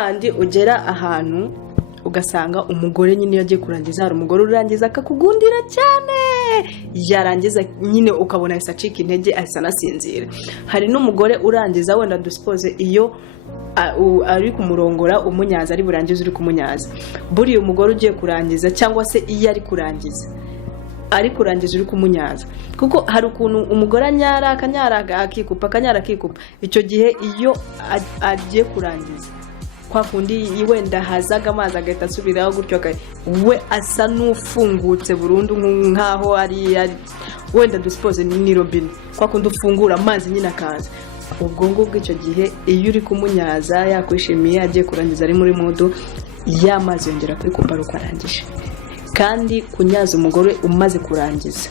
kandi ugera ahantu ugasanga umugore nyine yagiye kurangiza, hari umugore urangiza akakugundira cyane, yarangiza nyine ukabona ahise acika intege ahise anasinzira. Hari n'umugore urangiza wenda dusipoze iyo ari kumurongora umunyaza ari burangiza uri kumunyaza, buriya umugore ugiye kurangiza cyangwa se iyo ari kurangiza uri kumunyaza, kuko hari ukuntu umugore akanyara akikupa icyo gihe iyo agiye kurangiza kwa kundi wenda hazaga amazi agahita asubiraho gutyo we asa n'ufungutse burundu nkaho ari wenda dusipoze ni robine, kwa kundi ufungura amazi nyine akaza. Ubwo ngubwo icyo gihe iyo uri kumunyaza yakwishimiye agiye kurangiza ari muri modo, y'amazi yongera kwikupa ari uko arangije. Kandi kunyaza umugore umaze kurangiza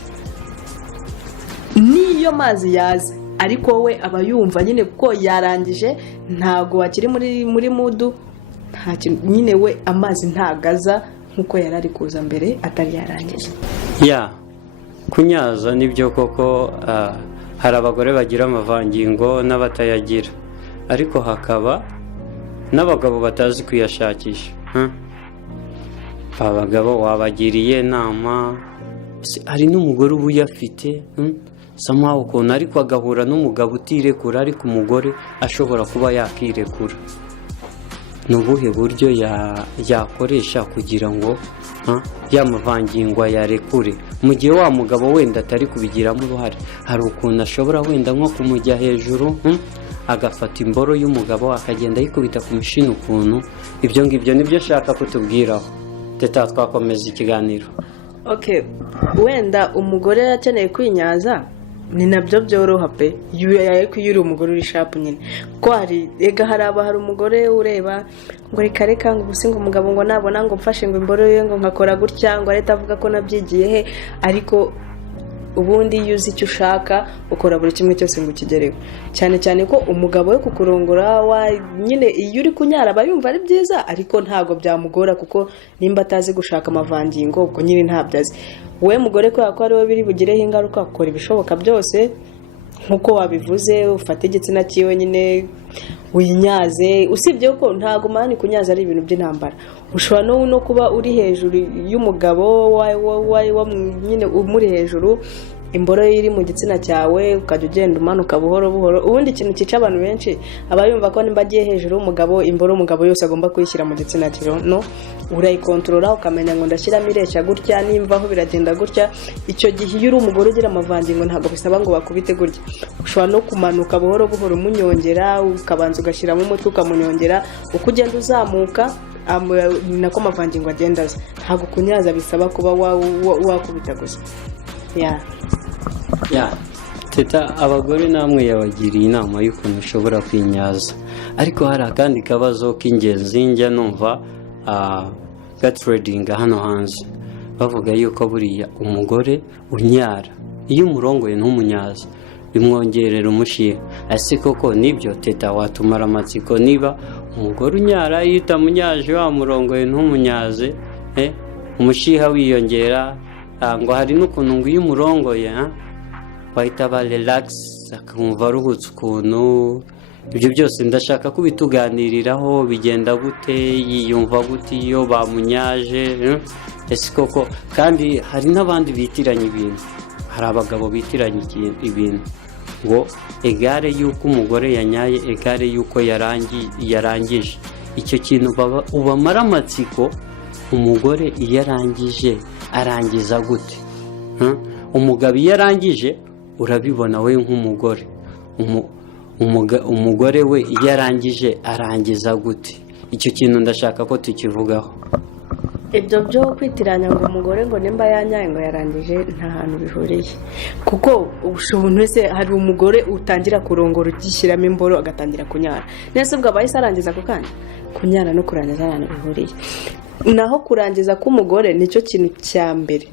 niyo mazi yaza ariko we aba yumva nyine kuko yarangije, ntago akiri muri mudu, nta kintu nyine we amazi ntagaza nkuko yari ari kuza mbere atari yarangiza. Kunyaza nibyo koko, hari abagore bagira amavangingo n'abatayagira, ariko hakaba n'abagabo batazi kuyashakisha. Abagabo wabagiriye inama, hari n'umugore uba uyafite somehow ukuntu, ariko agahura n'umugabo utirekura, ariko umugore ashobora kuba yakirekura. Ni ubuhe buryo yakoresha kugira ngo y'amavangingo yarekure, mu gihe wa mugabo wenda atari kubigiramo uruhare? Hari ukuntu ashobora wenda nko kumujya hejuru, agafata imboro y'umugabo akagenda yikubita ku mishini ukuntu. Ibyo ngibyo nibyo ashaka kutubwiraho. Teta twakomeza ikiganiro. Wenda umugore akeneye kwinyaza ni nabyo byoroha pe, iyo uri umugore uri sharp nyine, ko hari umugore ureba ngo reka ngo ubusinga umugabo ngo nabona ngo mfashe ngo imboro ye ngo nkakora gutya ngo leta avuga ko nabyigiye he, ariko ubundi iyo uzi icyo ushaka ukora buri kimwe cyose ngo ukigereho. Cyane ko umugabo we kukurongora nyine iyo uri kunyara aba yumva ari byiza, ariko ntago byamugora kuko nimba atazi gushaka amavangingo ubwo nyine ntabyazi. We mugore ko ari we biri bugireho ingaruka, ukora ibishoboka byose nkuko wabivuze, ufate igitsina cyiwe nyine winyaze. Usibye ko ntago mani kunyaza ari ibintu by'intambara, ushobora no kuba uri hejuru y'umugabo nyine umuri hejuru, imboro iri mu gitsina cyawe ukajya ugenda umanuka buhoro buhoro. Ubundi ikintu cyica abantu benshi aba yumva ko nimba agiye hejuru y'umugabo, imboro umugabo yose agomba kuyishyira mu gitsina cyawe. No, urayikontorora ukamenya ngo ndashyiramo ireshya gutya, nimba aho biragenda gutya. Icyo gihe iyo uri umugore ugira amavangingo ntabwo bisaba ngo bakubite gutya, ushobora no kumanuka buhoro buhoro umunyongera, ukabanza ugashyiramo umutwe ukamunyongera, uko ugenda uzamuka nako amavangingo agenda aza. Ntabwo kunyaza bisaba kuba wakubita gusa. Teta, abagore namwe yabagiriye inama y'ukuntu ushobora kwinyaza, ariko hari akandi kabazo k'ingenzi njya numva gatredinga hano hanze, bavuga yuko buriya umugore unyara iyo umurongoye ntumunyaza bimwongerera umushiha. Ese koko nibyo Teta? Watumara amatsiko, niba umugore unyara iyo utamunyaje wamurongoye ntumunyaze, umushiha wiyongera. Ngo hari n'ukuntu ngo iyo umurongoye bahita ba relax, akumva aruhutse ukuntu. Ibyo byose ndashaka kubituganiriraho, bigenda gute, yiyumva gute iyo bamunyaje? Ese koko kandi hari n'abandi bitiranya ibintu, hari abagabo bitiranya ibintu ngo egare yuko umugore yanyaye, egare yuko yarangije. Icyo kintu ubamara amatsiko. Umugore iyo arangije arangiza gute? Umugabo iyo arangije urabibona we nk'umugore, umugore we iyo arangije arangiza gute? Icyo kintu ndashaka ko tukivugaho. Ibyo byo kwitiranya ngo umugore ngo nimba yanyaye ngo yarangije nta hantu bihuriye, kuko umuntu wese hari umugore utangira kurongora ugishyiramo imboro agatangira kunyara, nese ubwo abayise arangiza ako kanya? Kunyara no kurangiza ahantu bihuriye. Naho kurangiza k'umugore nicyo kintu cya mbere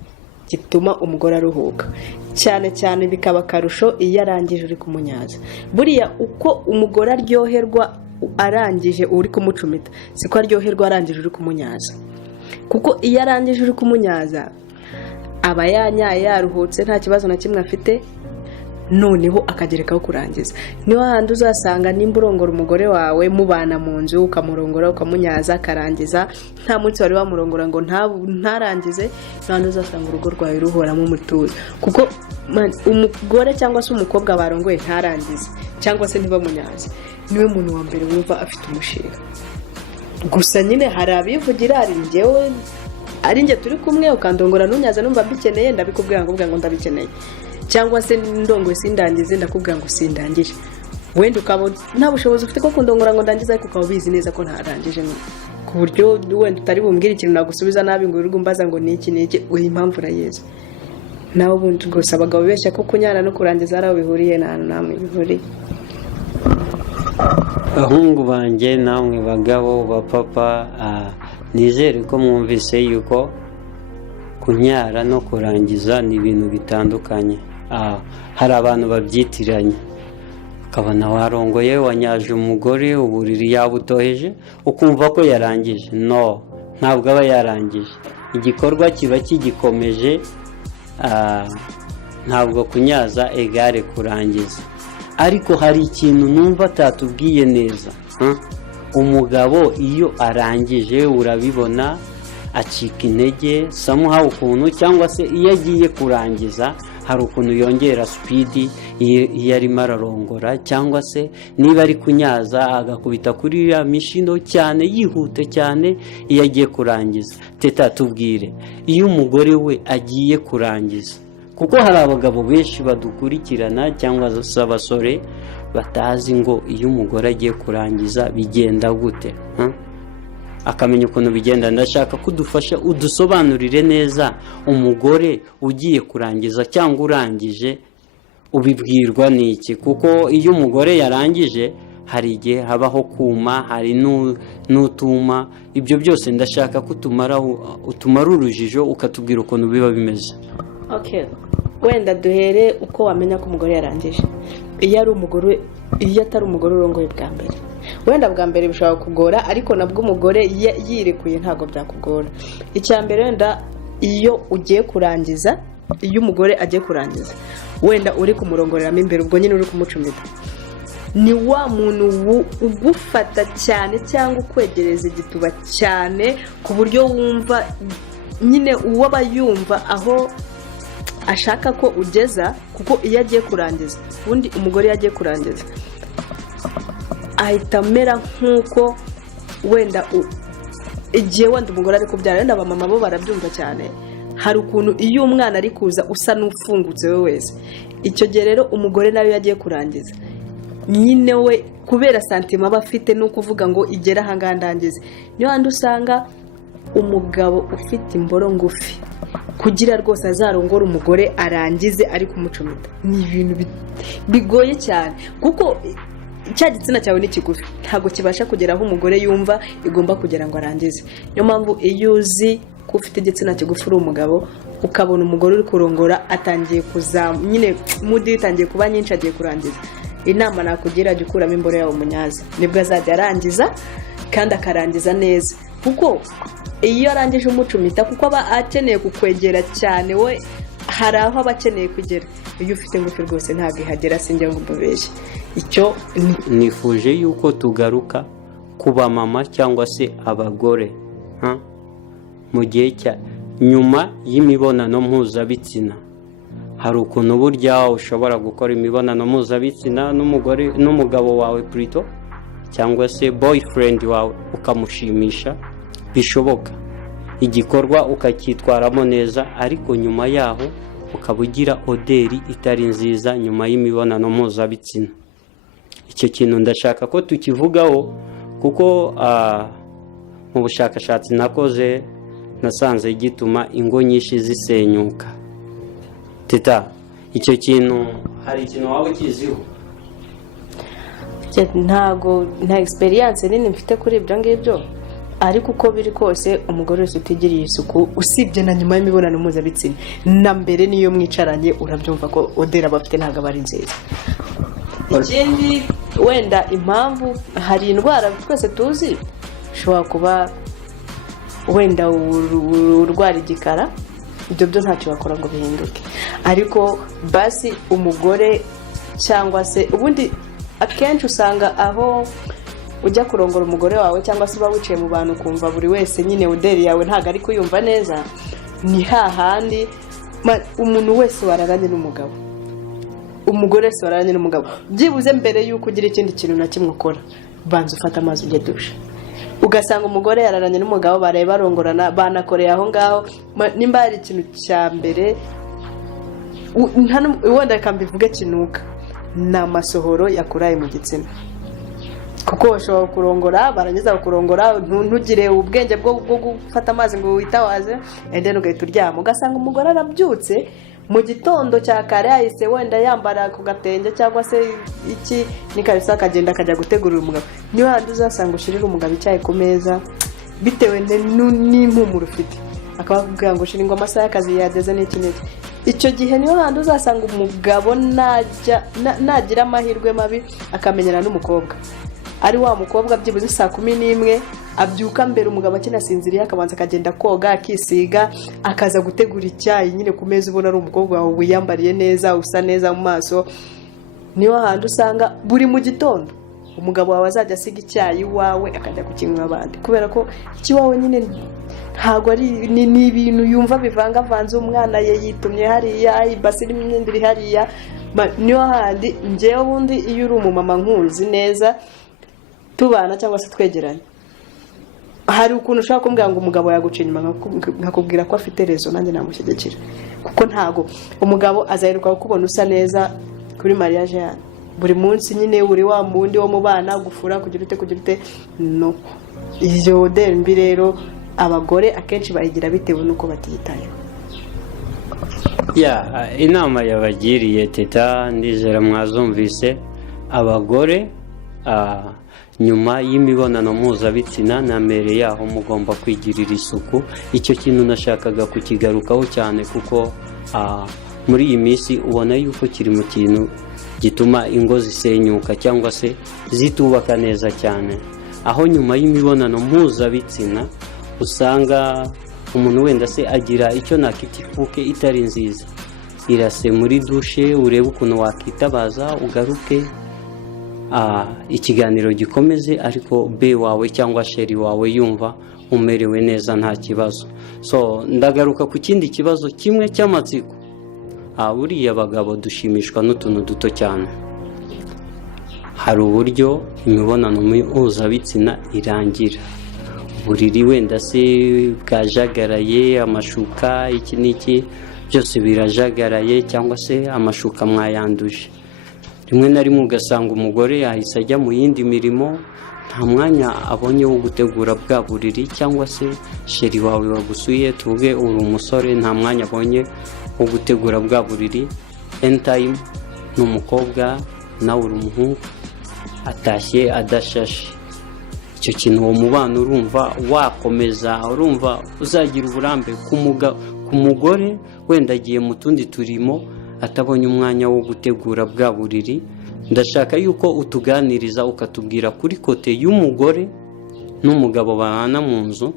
gituma umugore aruhuka, cyane bikaba akarusho iyo arangije uri kumunyaza. Buriya uko umugore aryoherwa arangije uri kumucumita, siko aryoherwa arangije uri kumunyaza, kuko iyo arangije uri kumunyaza aba yanyaye yaruhutse nta kibazo na kimwe afite, noneho akagerekaho kurangiza. niho handi uzasanga nimba urongora umugore wawe mubana mu nzu ukamurongora ukamunyaza akarangiza, nta munsi wari wamurongora ngo ntarangize, kandi uzasanga urugo rwawe ruhoramo umutuzo. kuko umugore cyangwa se umukobwa barongoye ntarangize cyangwa se ntibamunyaze, niwe muntu wa mbere wumva afite umushinga. gusa nyine hari abivugira, ari njye turi kumwe ukandongora ntunyaza numva mbikeneye, ndabikubwira ngo ndabikeneye, cyangwa se ndongoye sindangize ndakubwira ngo sindangije, wenda ukaba nta bushobozi ufite ko kundongora ngo ndangize, ariko ukaba ubizi neza ko ntarangije, ku buryo wenda utari bumbwire ikintu nagusubiza nabi ngo uri mbaza ngo niki uyu impamvu urayizi. nawe ubundi rwose abagabo beshya ko kunyara no kurangiza ari aho bihuriye, nta namwe bihuriye. Bahungu banjye namwe bagabo ba papa, nizere ko mwumvise yuko kunyara no kurangiza ni ibintu bitandukanye. Hari abantu babyitiranye, ukabona warongoye wanyaje umugore uburiri yabutoheje ukumva ko yarangije. No, ntabwo aba yarangije, igikorwa kiba kigikomeje. Ntabwo kunyaza egare kurangiza. Ariko hari ikintu numva atatubwiye neza. Umugabo iyo arangije urabibona acika intege somehow ukuntu, cyangwa se iyo agiye kurangiza hari ukuntu yongera speed iyo arimo ararongora, cyangwa se niba ari kunyaza agakubita kuri ya mishino cyane yihute cyane iyo agiye kurangiza. Teta tubwire, iyo umugore we agiye kurangiza, kuko hari abagabo benshi badukurikirana cyangwa se abasore batazi ngo iyo umugore agiye kurangiza bigenda gute, akamenya ukuntu bigenda. Ndashaka kudufasha udusobanurire neza, umugore ugiye kurangiza cyangwa urangije ubibwirwa n'iki? Kuko iyo umugore yarangije hari igihe habaho kuma, hari n'utuma. Ibyo byose ndashaka ko utumara urujijo ukatubwira ukuntu biba bimeze. Wenda duhere uko wamenya ko umugore yarangije. Iyo atari umugore urongoye bwa mbere, wenda bwa mbere bishobora kugora, ariko nabwo umugore yirekuye ntabwo byakugora. icya mbere wenda iyo ugiye kurangiza, iyo umugore agiye kurangiza wenda uri kumurongoreramo imbere, ubwo nyine uri kumucumita, ni wa muntu ugufata cyane cyangwa ukwegereza igituba cyane ku buryo wumva nyine uwo aba yumva aho ashaka ko ugeza. kuko iyo agiye kurangiza, ubundi umugore yagiye kurangiza ahita amera nk'uko wenda igihe wenda umugore ari kubyara, wenda abamama bo barabyumva cyane. hari ukuntu iyo umwana ari kuza usa n'ufungutse we wese, icyo gihe rero umugore nawe yagiye kurangiza nyine we kubera santima aba afite no kuvuga ngo igera ahangaha ndangize. niyo handi usanga umugabo ufite imboro ngufi kugira rwose azarongora umugore arangize ari kumucumita, ni ibintu bigoye cyane, kuko cya gitsina cyawe ni kigufi, ntabwo kibasha kugera aho umugore yumva igomba kugera ngo arangize. niyo mpamvu iyo uzi ko ufite igitsina kigufi uri umugabo, ukabona umugore uri kurongora atangiye nyine mudi itangiye kuba nyinshi agiye kurangiza, inama nakugira jya ukuramo imboro yawe umunyaza, nibwo azajya arangiza kandi akarangiza neza. kuko iyo arangije umucumita, kuko aba akeneye kukwegera cyane, we hari aho aba akeneye kugera. iyo ufite ngufi rwose ntabwo ihagera, sinjya ngo mbubeshye. icyo nifuje yuko tugaruka ku bamama cyangwa se abagore mu gihe nyuma y'imibonano mpuzabitsina. hari ukuntu burya ushobora gukora imibonano mpuzabitsina n'umugabo wawe plutôt, cyangwa se boyfriend wawe ukamushimisha, bishoboka igikorwa ukacyitwaramo neza, ariko nyuma yaho ukaba ugira oderi itari nziza nyuma y'imibonano mpuzabitsina. icyo kintu ndashaka ko tukivugaho, kuko mu bushakashatsi nakoze nasanze gituma ingo nyinshi zisenyuka. Teta, icyo kintu hari ikintu waba ukiziho? nta experience nini mfite kuri ibyo ngibyo, ariko uko biri kose umugore wese utigiriye isuku, usibye na nyuma y'imibonano mpuzabitsina, na mbere niyo mwicaranye urabyumva ko odera bafite ntabwo aba ari nziza. ikindi wenda impamvu, hari indwara twese tuzi, ushobora kuba wenda urwara igikara, ibyo byo ntacyo wakora ngo bihinduke, ariko basi umugore cyangwa se ubundi akenshi usanga aho ujya kurongora umugore wawe cyangwa se uba wicaye mu bantu ukumva buri wese nyine uderi yawe ntabwo ari kuyumva neza, ni hahandi umuntu wese wararanye n'umugabo, umugore wese wararanye n'umugabo, byibuze mbere y'uko ugira ikindi kintu na kimwe ukora banza ufata amazi ujye dusha. Ugasanga umugore yararanye n'umugabo bareba barongorana banakoreye aho ngaho, nimba hari ikintu cya mbere wenda reka mbivuge kinuka, ni amasohoro yakuraye mu gitsina. Kuko bashobora kurongora barangiza bakurongora ntugire ubwenge bwo gufata amazi ngo witawaze ende ugahita uryama, ugasanga umugore arabyutse mu gitondo cya kare yahise wenda yambara ku gatenge cyangwa se iki n'ikarisa akagenda akajya gutegurira umugabo. Niyo handi uzasanga ushirira umugabo icyayi ku meza bitewe n'impumuro ufite, akaba akubwira ngo shira ngo amasaha y'akazi yageze n'iki n'iki. Icyo gihe niyo handi uzasanga umugabo nagira amahirwe mabi akamenyana n'umukobwa, ari wa mukobwa byibuze saa 11 abyuka mbere umugabo akinasinziriye akabanza akagenda koga akisiga akaza gutegura icyayi nyine ku meza, ubona ari umukobwa wawe wiyambariye neza usa neza mu maso. Niyo handi usanga buri mu gitondo umugabo wawe azajya asiga icyayi wawe akajya kukinywa abandi, kubera ko ikiwawe nyine ntago ari ni ibintu yumva bivangavanze, umwana ye yitumye hariya ibasi irimo imyenda iri hariya. Niyo handi njyewe ubundi iyo uri umumama nkuzi neza tubana cyangwa se twegeranye, hari ukuntu ushaka kumbwira ngo umugabo yaguca inyuma nkakubwira ko afite rezo nanjye namushyigikira, kuko ntago umugabo azaheruka kukubona usa neza kuri mariage yanyu buri munsi nyine uri wa mundi wo mu bana gufura kugira ute no. Iyo dembi rero abagore akenshi bayigira bitewe nuko batiyitayeho. Inama yabagiriye teta ndizera mwazumvise. Abagore nyuma y'imibonano mpuzabitsina na mbere yaho mugomba kwigirira isuku. Icyo kintu nashakaga kukigarukaho cyane kuko muri iyi minsi ubona yuko kiri mu kintu gituma ingo zisenyuka cyangwa se zitubaka neza cyane, aho nyuma y'imibonano mpuzabitsina usanga umuntu wenda se agira icyo nakita ifuke itari nziza, irase muri dushe urebe ukuntu wakitabaza ugaruke ikiganiro gikomeze, ariko be wawe cyangwa sheri wawe yumva umerewe neza nta kibazo. So ndagaruka ku kindi kibazo kimwe cy'amatsiko. Buriya abagabo dushimishwa n'utuntu duto cyane. Hari uburyo imibonano mpuzabitsina irangira, buriri wenda se bwajagaraye, amashuka iki n'iki byose birajagaraye, cyangwa se amashuka mwayanduje. Rimwe na rimwe ugasanga umugore yahise ajya mu yindi mirimo, nta mwanya abonye wo gutegura bwa buriri, cyangwa se sheri wawe wagusuye tuvuge uri umusore nta mwanya abonye wo gutegura bwa buriri. Anytime n'umukobwa nawe uri umuhungu atashye adashashe. Icyo kintu uwo mubano urumva wakomeza, urumva uzagira uburambe ku mugore wenda agiye mu tundi turimo atabonye umwanya wo gutegura bwa buriri. Ndashaka yuko utuganiriza ukatubwira kuri kote y'umugore n'umugabo babana mu nzu,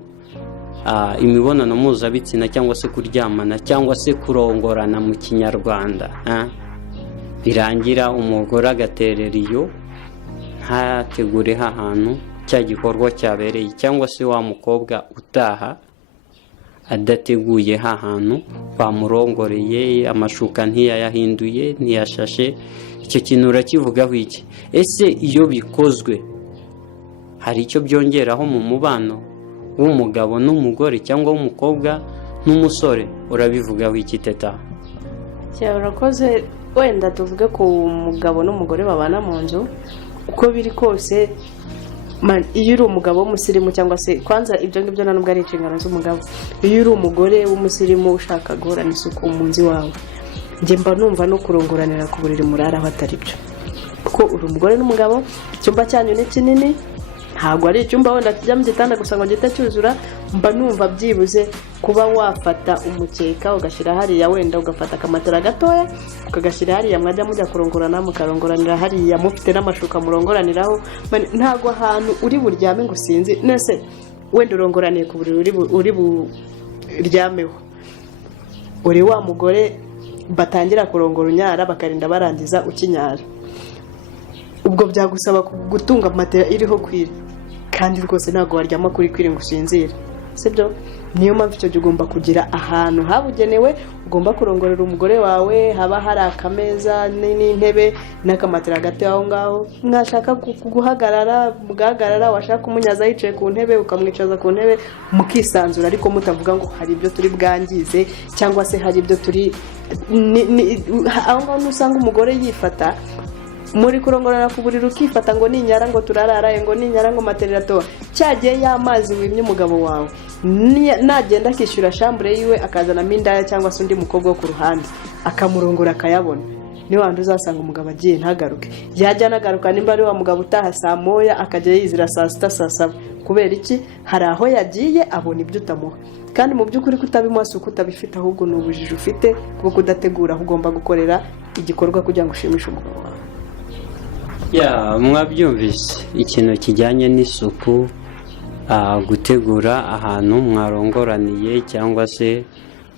imibonano mpuzabitsina cyangwa se kuryamana cyangwa se kurongorana mu kinyarwanda birangira umugore agaterera iyo ntategure ahantu cya gikorwa cyabereye, cyangwa se wa mukobwa utaha adateguye ahantu bamurongoreye, amashuka ntiyayahinduye ntiyashashe. Icyo kintu urakivugaho iki? Ese iyo bikozwe hari icyo byongeraho mu mubano w'umugabo n'umugore cyangwa w'umukobwa n'umusore? Urabivugaho iki teta? Urakoze. Wenda tuvuge ku mugabo n'umugore babana mu nzu, uko biri kose iyo uri umugabo w'umusirimu cyangwa se kwanza ibyo ngibyo nta nubwo ari inshingano z'umugabo. Iyo uri umugore w'umusirimu ushaka guhorana isuku mu nzu wawe, njye mba numva no kurongoranira ku buriri muraraho atari byo, kuko uri umugore n'umugabo, icyumba cyanyu ni kinini, ntabwo ari icyumba wenda kijya mu gitanda gusa ngo gihite cyuzura. Mba numva byibuze kuba wafata umukeka ugashyira hariya, wenda ugafata akamatera gatoya ukagashyira hariya, mwajya mujya kurongorana mukarongoranira hariya mufite n'amashuka murongoraniraho. Ntabwo ahantu uri buryame ngo usinzi, nese wenda urongoraniye ku buriri uri buryameho, uri wa mugore batangira kurongora unyara bakarinda barangiza ukinyara. Ubwo byagusaba gutunga matera iriho kwira, kandi rwose ntabwo waryama kuri kwire ngo usinzire, sibyo? Niyo mpamvu icyo gihe ugomba kugira ahantu habugenewe ugomba kurongorera umugore wawe, haba hari akameza n'intebe n'akamatera hagati aho ngaho. Mwashaka guhagarara mugahagarara, washaka kumunyaza yicaye ku ntebe ukamwicaza ku ntebe, mukisanzura, ariko mutavuga ngo hari ibyo turi bwangize cyangwa se hari ibyo turi aho ngaho. Nusanga umugore yifata muri kurongorana ku buriri ukifata ngo ninyara ngo turararaye, ngo ninyara ngo matera to, cyagiye y'amazi wimye umugabo wawe, nagenda akishyura shambure yiwe akazanamo indaya cyangwa se undi mukobwa wo ku ruhande akamurongora akayabona, niyo wandi uzasanga umugabo agiye ntagaruke. Yajya anagaruka nimba ari wa mugabo utaha saa moya akajya yizira saa sita saa saba. Kubera iki? Hari aho yagiye abona ibyo utamuha, kandi mu by'ukuri kutabimuha si uko utabifite, ahubwo ni ubujiji ufite bwo kudategura aho ugomba gukorera igikorwa kugira ngo ushimishe umugabo wawe. Mwabyumvise ikintu kijyanye n'isuku, gutegura ahantu mwarongoraniye cyangwa se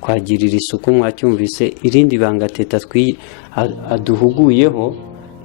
kwagirira isuku, mwacyumvise. Irindi banga teta aduhuguyeho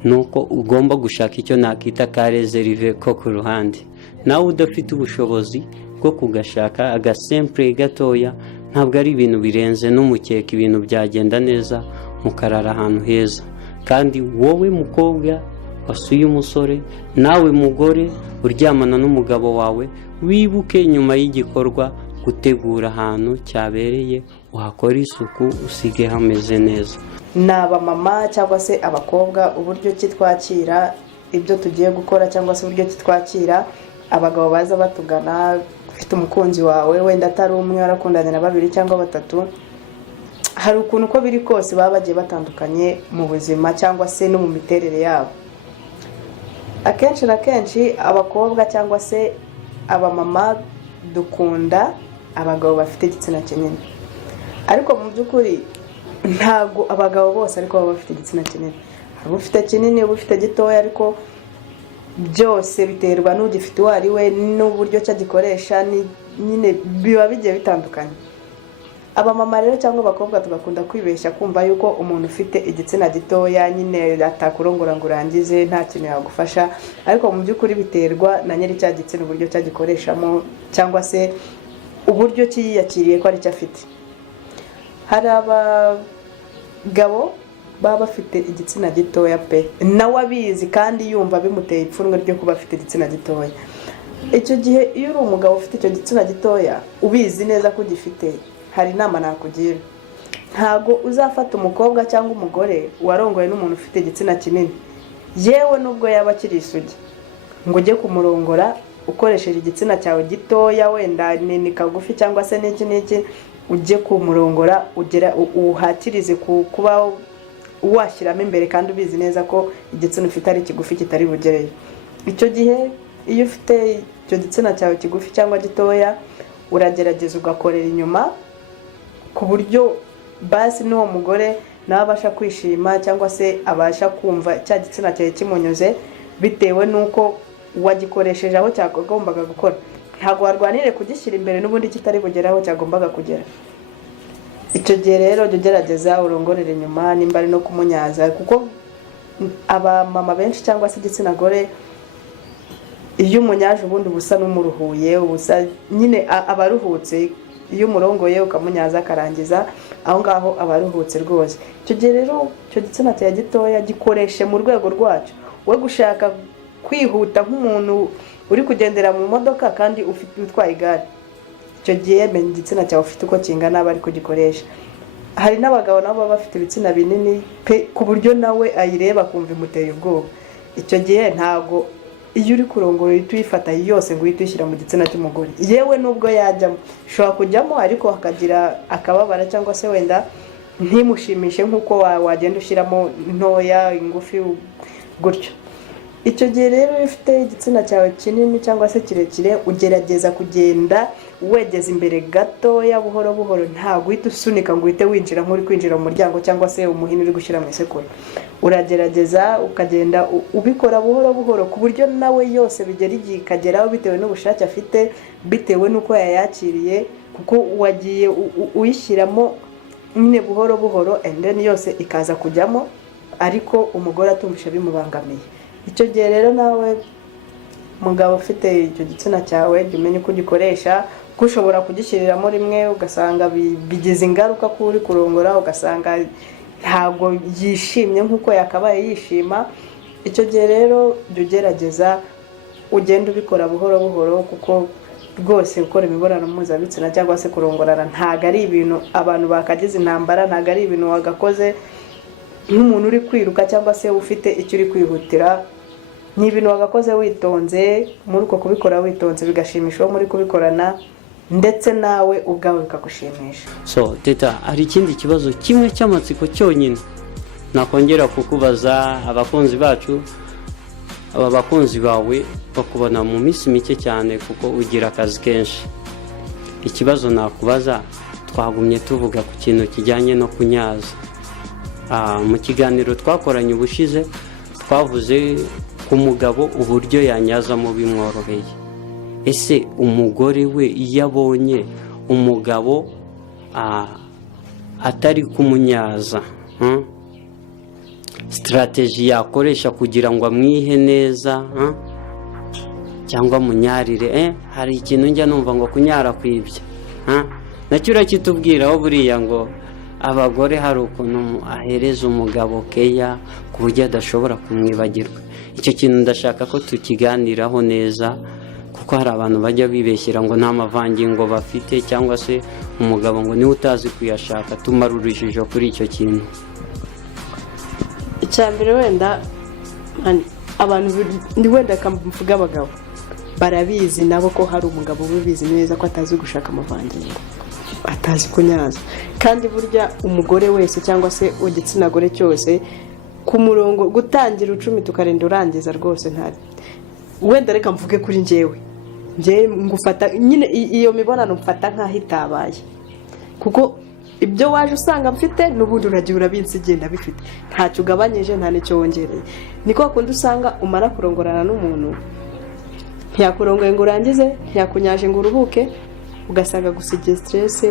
nuko ugomba gushaka icyo nakita ka reserve ko ku ruhande. Nawe udafite ubushobozi bwo kugashaka agasempure gatoya, ntabwo ari ibintu birenze, n'umukeka ibintu byagenda neza, mukarara ahantu heza. Kandi wowe mukobwa wasuye umusore, nawe mugore uryamana n'umugabo wawe, wibuke nyuma y'igikorwa gutegura ahantu cyabereye, uhakora isuku, usige hameze neza. Naba mama cyangwa se abakobwa, uburyo ki twakira ibyo tugiye gukora cyangwa se uburyo ki twakira abagabo baza batugana. Ufite umukunzi wawe, wenda atari umwe, warakundanye na babiri cyangwa batatu, hari ukuntu uko biri kose baba bagiye batandukanye mu buzima cyangwa se no mu miterere yabo. Akenshi na kenshi abakobwa cyangwa se abamama dukunda abagabo bafite igitsina kinini, ariko mu by'ukuri ntabwo abagabo bose ariko baba bafite igitsina kinini. Hari ufite kinini, ufite gitoya, ariko byose biterwa n'ugifite uwo ari we n'uburyo cyagikoresha, nyine biba bigiye bitandukanye. Abamama rero cyangwa abakobwa tugakunda kwibeshya kumva yuko umuntu ufite igitsina gitoya nyine atakurongora ngo urangize nta kintu yagufasha, ariko mu by'ukuri biterwa na nyiri cya gitsina uburyo cyagikoreshamo cyangwa se uburyo cyiyakiriye ko ari cyo afite. Hari abagabo baba bafite igitsina gitoya pe, nawe abizi kandi yumva bimuteye ipfunwe ryo kuba afite igitsina gitoya. Icyo gihe iyo uri umugabo ufite icyo gitsina gitoya ubizi neza ko ugifite, hari inama nakugira. Ntago uzafata umukobwa cyangwa umugore warongoye n'umuntu ufite igitsina kinini, yewe nubwo yaba akiri isugi, ngo ujye kumurongora ukoresheje igitsina cyawe gitoya, wenda ni kagufi cyangwa se n'iki ujye kumurongora uhatirize kuba washyiramo imbere kandi ubizi neza ko igitsina ufite ari kigufi kitari bugereyo. Icyo gihe iyo ufite icyo gitsina cyawe kigufi cyangwa gitoya, uragerageza ugakorera inyuma ku buryo basi n'uwo mugore nawe abasha kwishima cyangwa se abasha kumva cya gitsina cyawe kimunyuze, bitewe n'uko wagikoresheje aho cyagombaga gukora. Ntabwo warwanire kugishyira imbere n'ubundi kitari bugera aho cyagombaga kugera. Icyo gihe rero jya ugerageza urongorere inyuma, nimba ari no kumunyaza, kuko abamama benshi cyangwa se igitsina gore iyo umunyaje ubundi ubusa n'umuruhuye, ubusa nyine abaruhutse. Iyo umurongoye ukamunyaza akarangiza aho ngaho abaruhutse rwose. Icyo gihe rero icyo gitsina cya gitoya gikoreshe mu rwego rwacyo, we gushaka kwihuta nk'umuntu uri kugendera mu modoka kandi ufite utwaye igare. Icyo gihe menya igitsina cyawe ufite uko kingana bari kugikoresha. Hari n'abagabo nabo baba bafite ibitsina binini pe, ku buryo nawe ayireba kumva imuteye ubwoba. Icyo gihe ntago iyo uri kurongora uhita uyifata yose ngo uhite uyishyira mu gitsina cy'umugore, yewe nubwo yajyamo ushobora kujyamo ariko hakagira akababara cyangwa se wenda ntimushimishe nk'uko wagenda ushyiramo ntoya ingufi gutyo. Icyo gihe rero iyo ufite igitsina cyawe kinini cyangwa se kirekire, ugerageza kugenda wegeza imbere gatoya buhoro buhoro, ntabwo uhita usunika ngo uhite winjira nk'uri kwinjira mu muryango cyangwa se umuhini uri gushyira mu isekuru. Uragerageza ukagenda ubikora buhoro buhoro ku buryo nawe yose bigera igihe ikageraho bitewe n'ubushake afite, bitewe n'uko yayakiriye, kuko wagiye uyishyiramo nyine buhoro buhoro and then yose ikaza kujyamo ariko umugore atumvisha bimubangamiye. Icyo gihe rero nawe mugabo ufite icyo gitsina cyawe jya umenya uko ugikoresha, ko ushobora kugishyiriramo rimwe ugasanga bigize ingaruka ko uri kurongora, ugasanga ntabwo yishimye nk'uko yakabaye yishima. Icyo gihe rero jya ugerageza ugenda ubikora buhoro buhoro, kuko rwose gukora imibonano mpuzabitsina cyangwa se kurongorana ntabwo ari ibintu abantu bakagize intambara, ntabwo ari ibintu wagakoze nk'umuntu uri kwiruka cyangwa se ufite icyo uri kwihutira. Ni ibintu wagakoze witonze, muri uko kubikora witonze bigashimisha uwo muri kubikorana ndetse nawe ubwawe bikagushimisha. So teta, hari ikindi kibazo kimwe cy'amatsiko cyonyine nakongera kukubaza. Abakunzi bacu, aba bakunzi bawe bakubona mu minsi mike cyane kuko ugira akazi kenshi. Ikibazo nakubaza, twagumye tuvuga ku kintu kijyanye no kunyaza. Mu kiganiro twakoranye ubushize twavuze ku mugabo uburyo yanyazamo bimworoheye. Ese umugore we iyo abonye umugabo atari kumunyaza, strategy yakoresha kugira ngo amwihe neza cyangwa munyarire? Hari ikintu njya numva ngo kunyara kwibya, nacyo urakitubwiraho buriya ngo abagore hari ukuntu ahereza umugabo keya ku buryo adashobora kumwibagirwa. Icyo kintu ndashaka ko tukiganiraho neza, kuko hari abantu bajya bibeshyira ngo nta mavangingo bafite, cyangwa se umugabo ngo niwe utazi kuyashaka. Tumara urujijo kuri icyo kintu. Icyambere wenda abantu wenda kamvuga abagabo barabizi nabo ko hari umugabo ubizi neza ko atazi gushaka amavangingo, atazi kunyaza. Kandi burya umugore wese cyangwa se igitsina gore cyose ku murongo gutangira 10 tukarinda urangiza rwose ntari. Wenda reka mvuge kuri njyewe ngufata nyine iyo mibonano mfata nkaho itabaye, kuko ibyo waje usanga mfite n'ubundi uragiye urabizi igenda bifite, ntacyo ugabanyije nta n'icyo wongereye. Niko kundi usanga umara kurongorana n'umuntu ntiyakurongoye ngo urangize, ntiyakunyaje ngo uruhuke, ugasanga gusigiye stress.